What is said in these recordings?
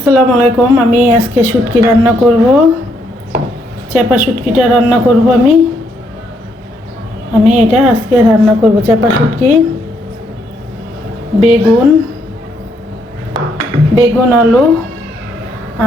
আসসালামু আলাইকুম। আমি আজকে শুটকি রান্না করব, চাপা শুটকিটা রান্না করব। আমি এটা আজকে রান্না করব চাপা শুটকি। বেগুন আলু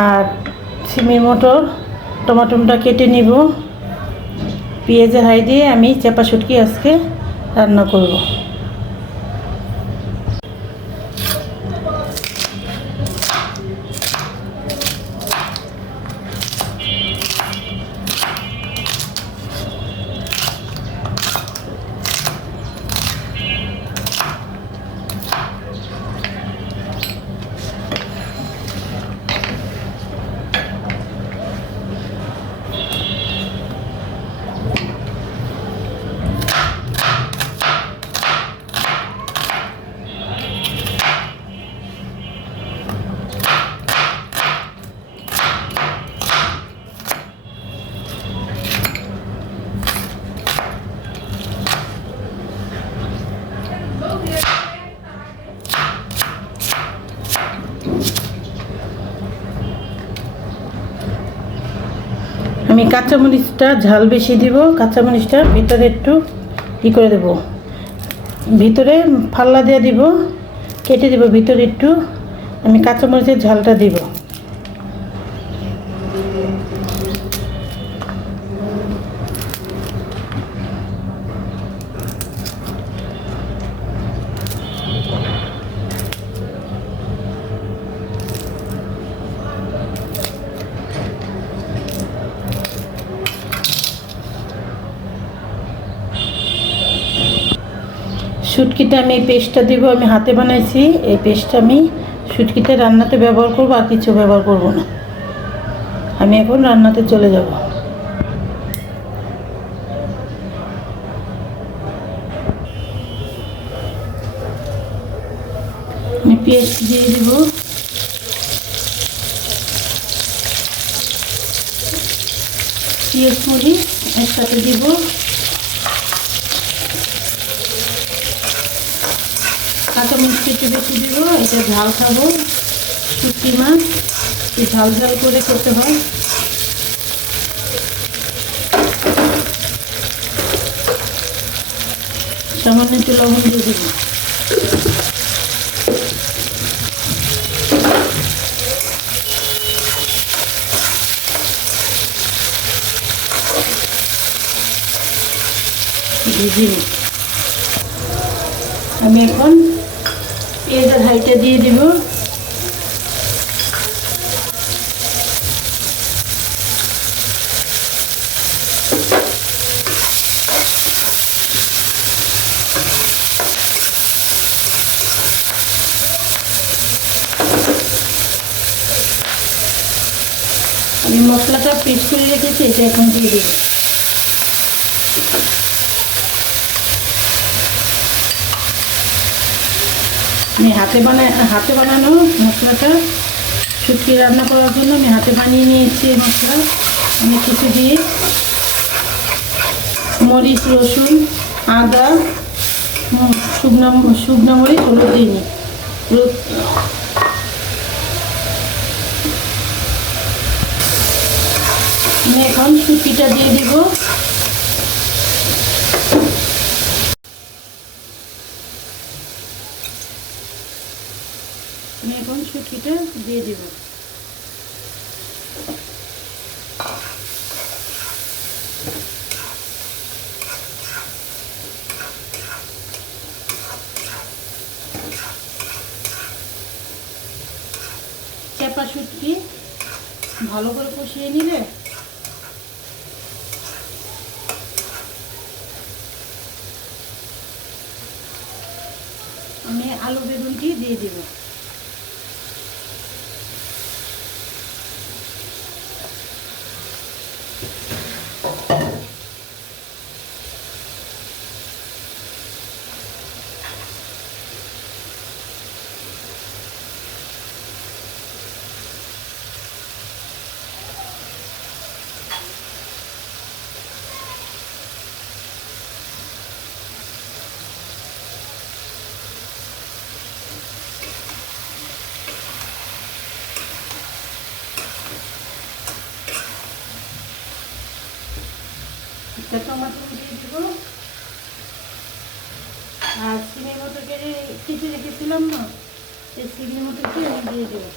আর সিমের মটর টমাটোটা কেটে নিব। পেঁয়াজের হাই দিয়ে আমি চাপা শুটকি আজকে রান্না করব। আমি কাঁচামরিচটা ঝাল বেশি দিব। কাঁচামরিচটা ভিতরে একটু করে দেব, ভিতরে ফাল্লা দিয়ে দিব, কেটে দেব ভিতরে একটু। আমি কাঁচামরিচের ঝালটা দিব। শুটকিটা আমি এই পেস্টটা দিব, আমি হাতে বানাইছি। এই পেস্টটা আমি শুটকিতে রান্নাতে ব্যবহার করব, আর কিছু ব্যবহার করব না। আমি এখন রান্নাতে চলে যাব। আমি পেস্ট দিয়ে দিব, পেঁয়াজ মুড়ি একসাথে দিব। কাঁচামরিচ একটু বেশি দিব, এটা ঝাল খাবো। শুটকি মাছ ঝাল ঝাল করে করতে হয়। সামান্য একটু লবণ দিয়ে দিব। আমি এখন পেঁয়াজের হাইটা দিয়ে দিব। আমি মশলাটা পেস্ট করে রেখেছি, এটা এখন দিয়ে দেব। আমি হাতে বানানো মশলাটা শুটকি রান্না করার জন্য আমি হাতে বানিয়ে নিয়েছি। এই মশলা অনেক কিছু দিয়ে, মরিচ, রসুন, আদা, শুকনো মরিচ, হলুদ দিইনি। আমি এখন শুটকিটা দিয়ে দিব। আমি এখন শুটকিটা দিয়ে দিব। চাপা শুটকি ভালো করে কষিয়ে নিলে আমি আলু বেগুনটি দিয়ে দেব। একটা টমেটো দিয়ে দিব, আর চিনি মটরকে কেটে রেখেছিলাম না, এই চিনি মটরকে আমি দিয়ে দেবো।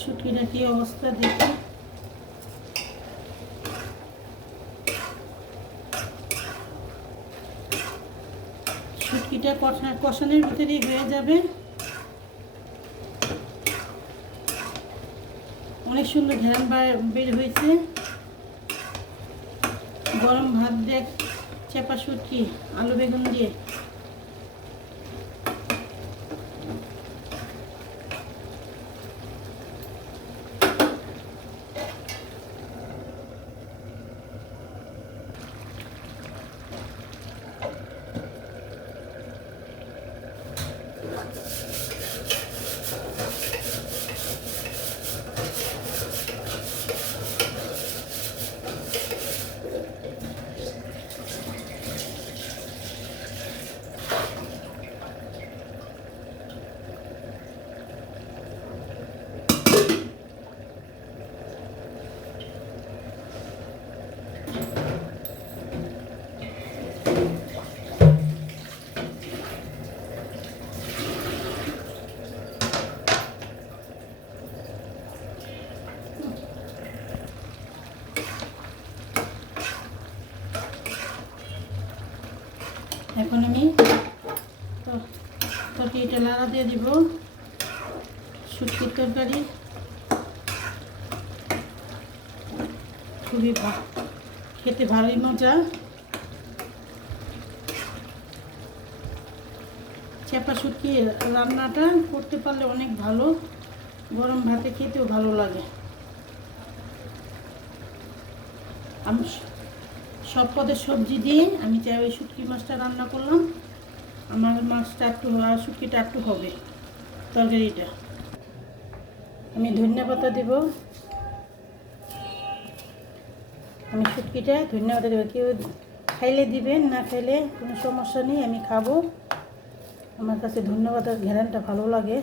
শুটকিটা কি অবস্থা দেখি। শুটকিটা কষানোর ভিতরেই হয়ে যাবে। অনেক সুন্দর ঘ্রাণ বের হয়েছে। গরম ভাত দেখ, চেপা শুটকি আলু বেগুন দিয়ে। এখন আমি তরকারিটা লাড়া দিয়ে দিব। শুটকির তরকারি খুবই খেতে ভালোই মজা। চেপা শুটকি রান্নাটা করতে পারলে অনেক ভালো, গরম ভাতে খেতেও ভালো লাগে। আমি সব পদের সবজি দিয়ে আমি চাই ওই শুটকি মাছটা রান্না করলাম। আমার মাছটা একটু আর শুটকিটা একটু হবে তরকারিটা। আমি ধনিয়া পাতা দেব। আমি শুটকিটা ধনিয়া পাতা দেবো। কেউ খাইলে দিবেন, না খাইলে কোনো সমস্যা নেই, আমি খাবো। আমার কাছে ধনিয়া পাতার ঘ্রাণটা ভালো লাগে।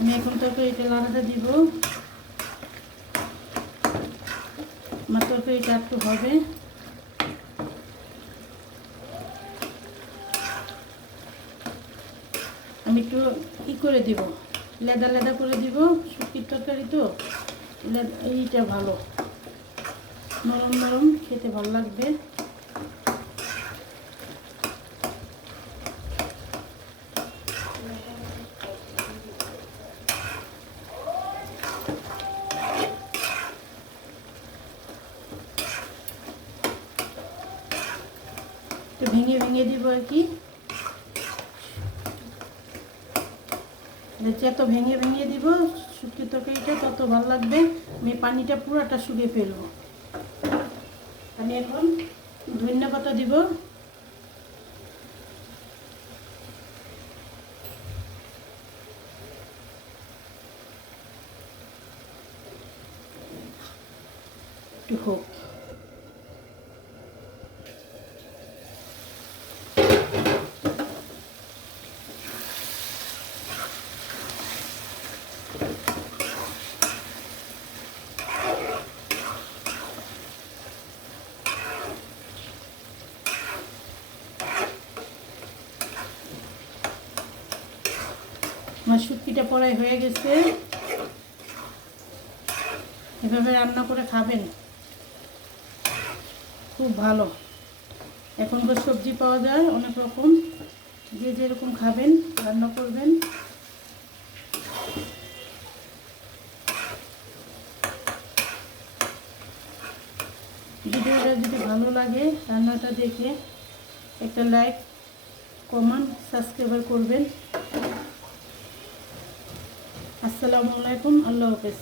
আমি এখন তরকারিটা লাড়াটা দিব। আমার তরকারিটা একটু হবে। আমি একটু করে দিব, লেদা লেদা করে দিব। শুটকির তরকারি তো এইটা ভালো, নরম নরম, খেতে ভালো লাগবে। তো ভেঙে ভেঙে দিব আর কি। যত ভেঙে ভেঙে দিব শুটকির তরকারিটা তত ভালো লাগবে। আমি পানিটা পুরোটা শুকিয়ে ফেলবো। আমি এখন ধনিয়া পাতা দিব। একটু হোক। আমার শুটকিটা পড়াই হয়ে গেছে। এভাবে রান্না করে খাবেন, খুব ভালো। এখনকার সবজি পাওয়া যায় অনেক রকম, যে যেরকম খাবেন রান্না করবেন। ভিডিওটা যদি ভালো লাগে রান্নাটা দেখে একটা লাইক, কমেন্ট, সাবস্ক্রাইব করবেন। আসসালামু আলাইকুম, আল্লাহ হাফেজ।